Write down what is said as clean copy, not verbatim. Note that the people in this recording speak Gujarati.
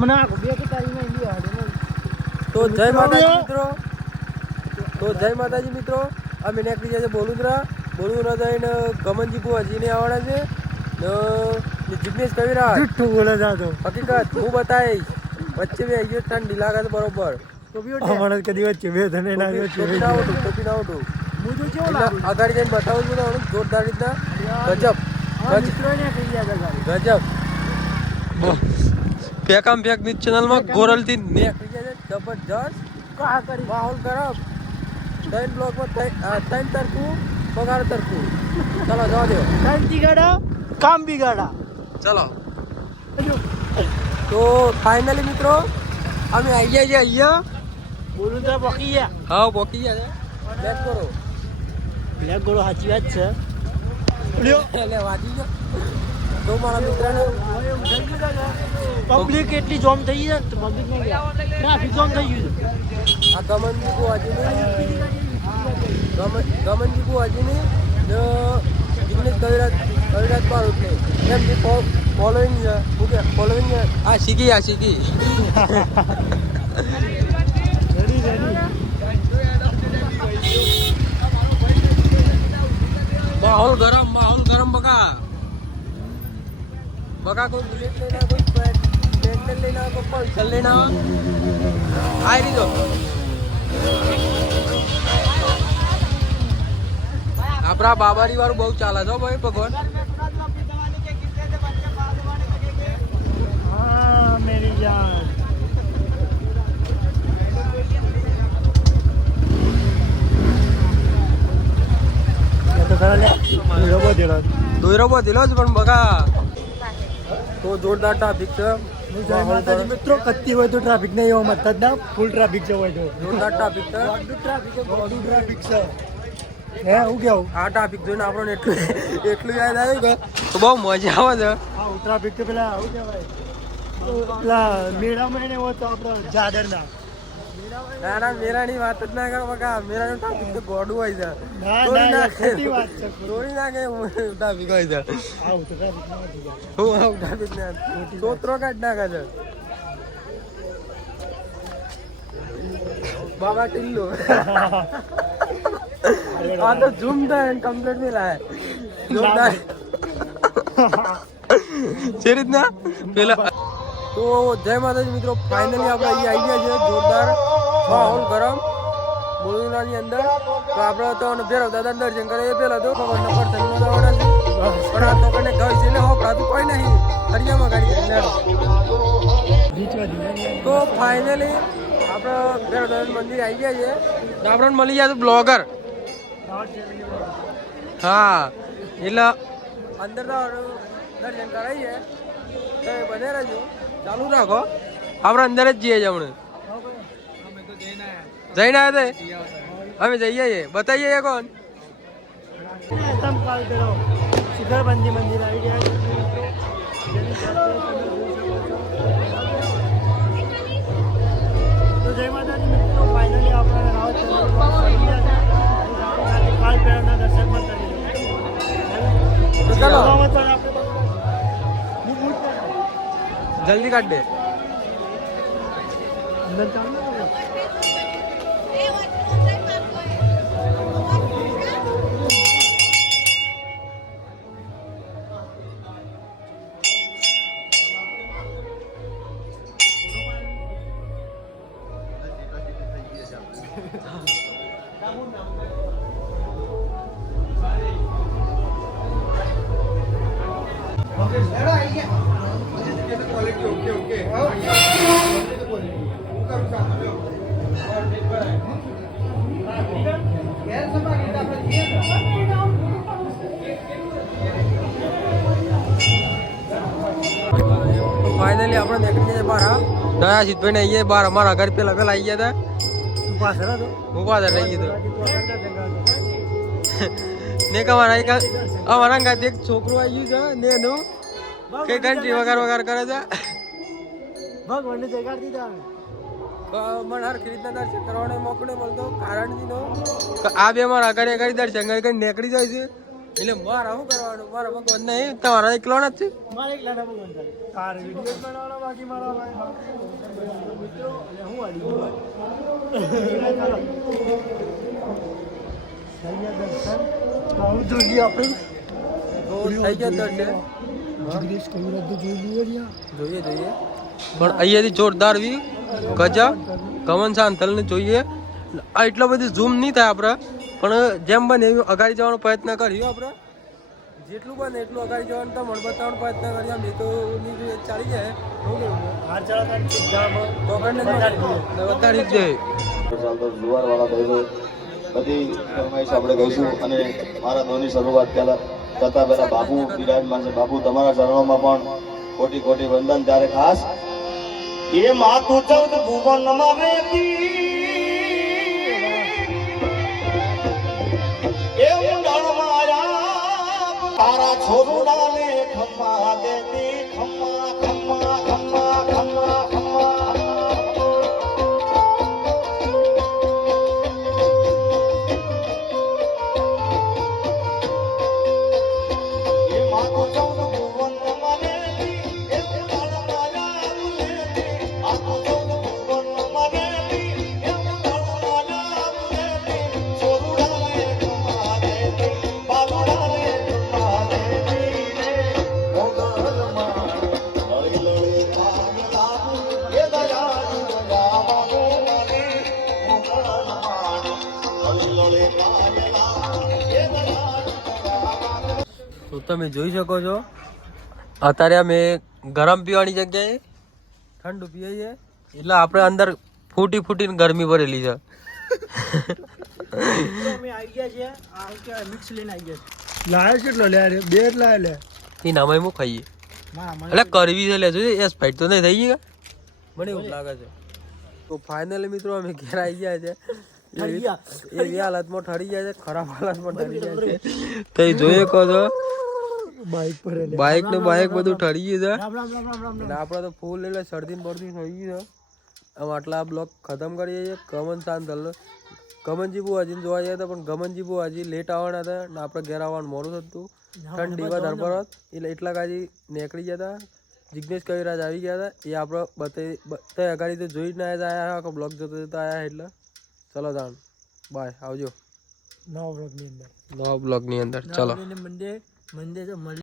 મને આ બે કે તારી માં લ્યો હાડે તો જય માતાજી મિત્રો. અમે નીકળી જાય છે બોલુદ્રા જઈને ગમનજી બુઆજીને આવવાના છે ને જિગ્નેશ કવિરાજ જુઠ્ઠું બોલે જાતો હકીકત હું બતાવીશ. વચ્ચે બે આવી ઠંડી લાગે છે બરોબર. અમારે કદી વચ્ચે બે ધને ના ટોપી ના આવતું હું તો કેવો લાગુ આગળ જઈને બતાવું છું તમને જોરદાર રીતના. ગજબ મિત્રોને કહી ગયા ગજબ. પેકામ પેક ન્યૂઝ ચેનલમાં ગોરલથી નીકળી જાય છે જબરજસ્ત. કા કરી માહોલ ખરાબ. 3 બ્લોકમાં 3 તરફું પગાર તરફું. ચાલો જવા દો. શાંતિ ગાડા કામ બિગાડા. ચલો તો ફાઇનલી મિત્રો અમે આવી ગયા છે અહીંયા. બોલું તો પકી ગયા. હા પોકી ગયા છે. બેક કરો બ્લેક ગોળો સાચી વાત છે. એટલે વાંચી ગયો તો મારા મિત્રને પબ્લિક એટલી જોમ થઈ છે ને પબ્લિક ને ટ્રાફિક જોમ થઈ ગયું છે. આ ગમનજી બુઆજીની જિગ્નેશ કવિરાજ પારું છે એમની ફોલોઈંગ છે. શું કે ફોલોઈંગ છે? આ શીખી માહોલ ગરમ બકા કોઈ બુલેટ લઈને કોઈ પેન્ડલ લઈને કોઈ પલ્સર લઈને આવી રીતો આપણા બાબારી વાળું બહુ ચાલે છે ભાઈ ભગવાન. હા મેરી જાન તો ખરા લે દોયરો બધેલો જ પણ બકા તો જોરદાર ટ્રાફિક છે. મિત્રો કત્તી હોય તો ટ્રાફિક નહીં એવા મત જ ના ફૂલ ટ્રાફિક છે હોય તો જોરદાર ટ્રાફિક છે. ટ્રાફિક છે હે હું કેવું આ ટ્રાફિક જોઈને આપણને એટલું યાદ આવ્યું કે તો બહુ મજા આવે છે. હા ટ્રાફિક તો પેલા શું કહેવાય પેલા મેળામાં એને હોય તો આપણો જાદરના ના મેરાની વાત જ ના કરો બકા. મેરાનું ટ્રાફિક તો ગોડું હોય છે. ખોટી વાત છે તોડી નાખે ટ્રાફિક હોય છે. આવું તો ટ્રાફિક ના થઈ જાય. હું આવું ટ્રાફિક ને સોત્રો કાઢ નાખે છે બાબા ટિલ્લો. આ તો ઝૂમ થાય કમ્પ્લીટ નહીં લાય જોરદાર છે રીતના પેલા. તો જય માતાજી મિત્રો ફાઇનલી આપણે અહીંયા આવી ગયા છે. જોરદાર માહોલ ગરમ બોલુનાની અંદર. તો આપણે તો ભેરવ દાદા દર્શન કરે એ પેલા તો ભગવાનના પ્રસંગ જવાના છે પણ આ તો કને ગઈ છે ને હોપડાતું કોઈ નહીં હરિયામાં ગાડી તો ફાઇનલી આપણે ભેરવ દાદા મંદિર આવી ગયા છે. આપણને મળી ગયા બ્લોગર. હા એટલે અંદર તો દર્શન કરાવીએ તો બને રહેજો ચાલુ રાખો. આપણે અંદર જ જઈએ હમણાં જઈને આવ્યા તે અમે જઈએ બતાવીએ કોણ શિખરબંધી મંદિર આવી ગયા છે. તો જય માતાજી મિત્રો ફાઇનલી આપણે રાવત કાલ પહેરના દર્શન પણ કરી ચાલો આપણે જલ્દી કાઢ દે. અંદર ચાલો ફાઇનલી આપણે નીકળી ગયા બહાર. ગયા સિદ્ધભાઈ ને અહીંયા બહાર અમારા ઘર પેલા આવી ગયા હતા. તું પાછળ હતો હું પાછળ રહી ગયો ને અમારા ગાતે એક છોકરો આવી ગયું છે ને એનું કઈ ઘંટી વગાર કરે છે. ભગવાનને જગાડી દીધા મને હરખી રીતના દર્શન કરવાનો મોકો નહીં મળતો કારણ આ બે મારા આગળ દર્શન કરી નીકળી જાય છે એટલે મારા શું કરવાનું મારા ભગવાન નહીં તમારા એકલો નથી મારે એક લાડા ભગવાન તારે વિડીયો બનાવવાનો બાકી મારા ભાઈ હું વાળી આવું જોઈએ આપણે થઈ ગયા દર્શન જગદીશ કઈ રીતે જોઈ લઈએ જોઈએ જોઈએ પણ અહીંયાથી જોરદાર વી ગજબ કમન શાંતલ ને જોઈએ આ એટલો બધી ઝૂમ નહીં થાય આપણે પણ જેમ બને એવું અગાડી જવાનો પ્રયત્ન કર્યો આપણે જેટલું બને એટલું અગાડી જવાનું તો મન બતાવવાનો પ્રયત્ન કરીએ મેં તો ચાલી જાય હાર ચડાવતા તો બતાડી જ જાય જુવારવાળા ભાઈઓ બધી ફરમાઈશ આપણે ગઈશું અને મારા દોની શરૂઆત કરતા પહેલા બાપુ બિરાજમાન છે બાપુ તમારા ચરણોમાં પણ કોટી કોટી વંદન ત્યારે ખાસ એ માતું ચૌદ ભુવનમાં રહેતી એ ઊંડાણ માયા તારા છોરુડાને ખમ્મા દેતી ખમ્મા ખમ્મા ખમ્મા ખમ્મા ખમ્મા તો તમે જોઈ શકો છો અત્યારે અમે ગરમ પીવાની જગ્યાએ ઠંડુ પીએ છીએ એટલે આપણે અંદર ફૂટી ફૂટીને ગરમી ભરેલી છે અમે આવી ગયા છે આ કે મિક્સ લઈને આવી ગયા છે લાયો કેટલો લે રે બે જ લાયો લે એ નામે હું ખાઈએ ના એટલે કરવી છે લે જોજે એ સ્પાઈટ તો નહીં થઈ ગઈ મને એવું લાગે છે તો ફાઇનલી મિત્રો અમે ઘેર આવી ગયા છે એવી હાલતમાં ઠરી જાય છે ખરાબ હાલતમાં ઠરી જાય છે તો એ જોઈએ કહો છો બાઈક પર બાઈક ને બાઈક બધું ઠરી ગયું છે રામ રામ રામ રામ રામ એટલે આપણે તો ફૂલ એટલે શરદી બરદી થઈ ગઈ છે આમ આટલા બ્લોક ખતમ કરીએ છીએ કમન શાંત ગમનજી બહુ હજી જોવા ગયા હતા પણ ગમનજી બહુ હજી લેટ આવવાના હતા ને આપણે ઘેર આવવાનું મોડું થતું ઠંડી વધારે પડત એટલે એટલા કાજી નીકળી ગયા હતા જિગ્નેશ કવિરાજ આવી ગયા હતા એ આપણે બતાવી અગાડી તો જોઈ જ ના આવ્યા આખો બ્લોક જોતો જતો આવ્યા એટલે ચલો તાણ બાય આવજો નવા બ્લોગની અંદર નવા બ્લોગની અંદર ચલો મંડે મંડે